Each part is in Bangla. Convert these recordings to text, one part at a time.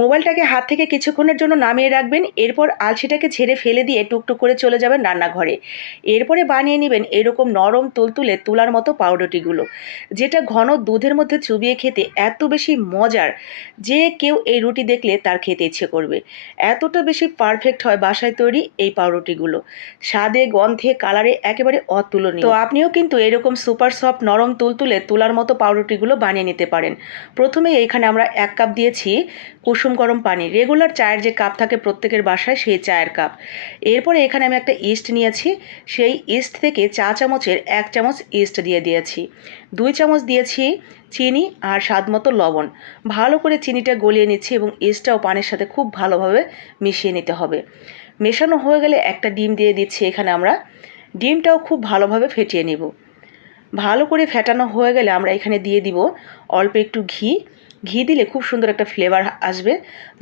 মোবাইলটাকে হাত থেকে কিছুক্ষণের জন্য নামিয়ে রাখবেন, এরপর আলসিটাকে ছেড়ে ফেলে দিয়ে টুকটুক করে চলে যাবেন রান্নাঘরে। এরপরে বানিয়ে নেবেন এরকম নরম তুলতুলে তুলার মতো পাউরুটিগুলো, যেটা ঘন দুধের মধ্যে চুবিয়ে খেতে এত বেশি মজার যে কেউ এই রুটি দেখলে তার খেতে ইচ্ছে করবে। এতটা বেশি পারফেক্ট হয় বাসায় তৈরি এই পাউরুটিগুলো। স্বাদে, গন্ধে, কালারে একেবারে অতুলনীয়। তো আপনিও কিন্তু এরকম সুপার সফট নরম তুলতুলে তুলার মতো পাউরুটিগুলো বানিয়ে নিতে পারেন। প্রথমে এইখানে আমরা এক কাপ দিয়েছি কুসুম গরম পানি। রেগুলার চায়ের যে কাপ থাকে প্রত্যেকের বাসায় সেই চায়ের কাপ এরপরে এখানে আমি একটা ইস্ট নিয়েছি। সেই ইস্ট থেকে চা চামচের এক চামচ ইস্ট দিয়ে দিয়েছি। দুই চামচ দিয়েছি চিনি আর স্বাদ মতো লবণ। ভালো করে চিনিটা গলিয়ে নিচ্ছি এবং ইস্টটাও পানির সাথে খুব ভালোভাবে মিশিয়ে নিতে হবে। মেশানো হয়ে গেলে একটা ডিম দিয়ে দিচ্ছি এখানে আমরা। ডিমটাও খুব ভালোভাবে ফেটিয়ে নিব। ভালো করে ফেটানো হয়ে গেলে আমরা এখানে দিয়ে দিব অল্প একটু ঘি। ঘি দিলে খুব সুন্দর একটা ফ্লেভার আসবে।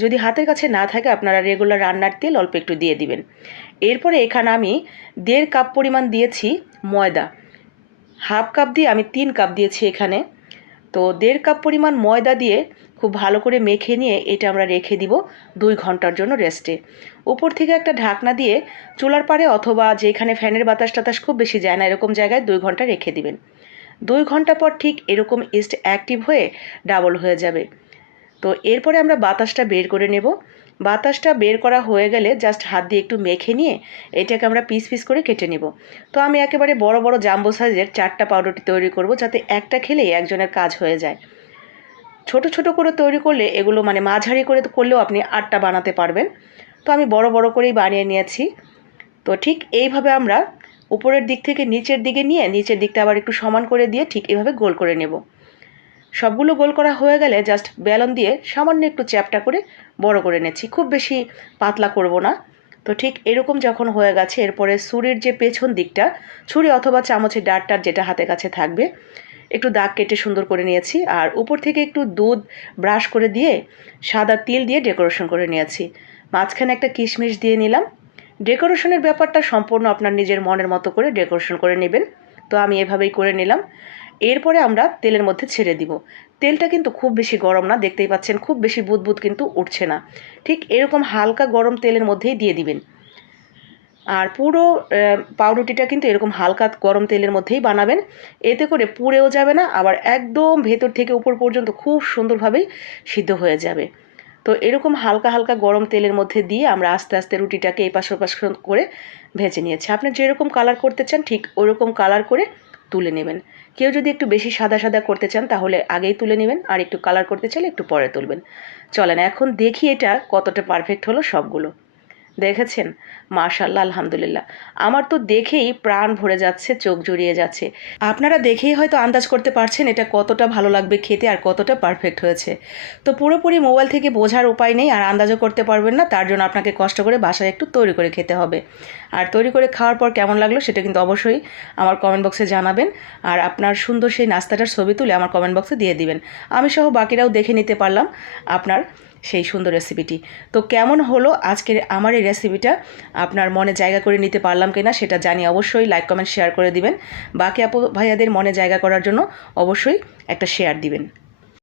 যদি হাতের কাছে না থাকে, আপনারা রেগুলার রান্নার তেল অল্প একটু দিয়ে দিবেন। এরপরে এখানে আমি দেড় কাপ পরিমাণ দিয়েছি ময়দা। হাফ কাপ দিয়ে আমি তিন কাপ দিয়েছি এখানে। তো দেড় কাপ পরিমাণ ময়দা দিয়ে খুব ভালো করে মেখে নিয়ে এটা আমরা রেখে দিব দুই ঘণ্টার জন্য রেস্টে উপর থেকে একটা ঢাকনা দিয়ে চুলার পাড়ে অথবা যেখানে ফ্যানের বাতাস টাতাস খুব বেশি যায় না, এরকম জায়গায় দুই ঘণ্টা রেখে দিবেন। দুই ঘণ্টা পর ঠিক এরকম ইস্ট অ্যাক্টিভ হয়ে ডাবল হয়ে যাবে। তো এরপরে আমরা বাতাসটা বের করে নেব। বাতাসটা বের করা হয়ে গেলে জাস্ট হাত দিয়ে একটু মেখে নিয়ে এটাকে আমরা পিস পিস করে কেটে নেব। তো আমি একেবারে বড় বড় জাম্বো সাইজের চারটা পাউরুটি তৈরি করব যাতে একটা খেলেই একজনের কাজ হয়ে যায়। ছোট ছোট করে তৈরি করলে এগুলো মানে মাঝারি করে করলেও আপনি আটটা বানাতে পারবেন। তো আমি বড় বড় করেই বানিয়ে নিয়েছি। তো ঠিক এইভাবে আমরা উপরের দিক থেকে নিচের দিকে নিয়ে নিচের দিকটা আবার একটু সমান করে দিয়ে ঠিক এভাবে গোল করে নেব। সবগুলো গোল করা হয়ে গেলে জাস্ট বেলন দিয়ে সামান্য একটু চ্যাপটা করে বড় করে নেছি খুব বেশি পাতলা করব না। তো ঠিক এরকম যখন হয়ে গেছে, এরপরে ছুরির যে পেছন দিকটা, ছুরি অথবা চামচের ডাটটার যেটা হাতে কাছে থাকবে, একটু দাগ কেটে সুন্দর করে নিয়েছি। আর উপর থেকে একটু দুধ ব্রাশ করে দিয়ে সাদা তিল দিয়ে ডেকোরেশন করে নিয়েছি। মাঝখানে একটা কিশমিশ দিয়ে নিলাম। ডেকোরেশনের ব্যাপারটা সম্পূর্ণ আপনার নিজের মনের মতো করে ডেকোরেশন করে নেবেন। তো আমি এভাবেই করে নিলাম। এরপরে আমরা তেলের মধ্যে ছেড়ে দিব। তেলটা কিন্তু খুব বেশি গরম না, দেখতেই পাচ্ছেন, খুব বেশি বুদবুদ কিন্তু উঠছে না। ঠিক এরকম হালকা গরম তেলের মধ্যেই দিয়ে দিবেন। আর পুরো পাউরুটিটা কিন্তু এরকম হালকা গরম তেলের মধ্যেই বানাবেন। এতে করে পুড়েও যাবে না, আবার একদম ভেতর থেকে উপর পর্যন্ত খুব সুন্দরভাবেই সিদ্ধ হয়ে যাবে। তো এরকম হালকা হালকা গরম তেলের মধ্যে দিয়ে আমরা আস্তে আস্তে রুটিটাকে এই পাশ ওপাশ করে ভেজে নিয়েছি। আপনি যেরকম কালার করতে চান, ঠিক ওরকম কালার করে তুলে নেবেন। কেউ যদি একটু বেশি সাদা সাদা করতে চান, তাহলে আগেই তুলে নেবেন, আর একটু কালার করতে চাইলে একটু পরে তুলবেন। চলেন, এখন দেখি এটা কতটা পারফেক্ট হলো সবগুলো। দেখেছেন? মাশাল্লাহ আলহামদুলিল্লাহ। আমার তো দেখেই প্রাণ ভরে যাচ্ছে, চোখ জড়িয়ে যাচ্ছে। আপনারা দেখেই হয়তো আন্দাজ করতে পারছেন এটা কতটা ভালো লাগবে খেতে আর কতটা পারফেক্ট হয়েছে। তো পুরোপুরি মোবাইল থেকে বোঝার উপায় নেই আর আন্দাজও করতে পারবেন না, তার জন্য আপনাকে কষ্ট করে বাসায় একটু তৈরি করে খেতে হবে। আর তৈরি করে খাওয়ার পর কেমন লাগল সেটা কিন্তু অবশ্যই আমার কমেন্ট বক্সে জানাবেন। আর আপনার সুন্দর সেই নাস্তাটার ছবি তুলে আমার কমেন্ট বক্সে দিয়ে দিবেন। আমি সহ বাকিরাও দেখে নিতে পারলাম আপনার সেই সুন্দর রেসিপিটি তো কেমন হলো আজকের আমার এই রেসিপিটা আপনার মনে জায়গা করে নিতে পারলাম কিনা সেটা জানি অবশ্যই লাইক কমেন্ট শেয়ার করে দিবেন। বাকি আপু ভাইয়াদের মনে জায়গা করার জন্য অবশ্যই একটা শেয়ার দিবেন।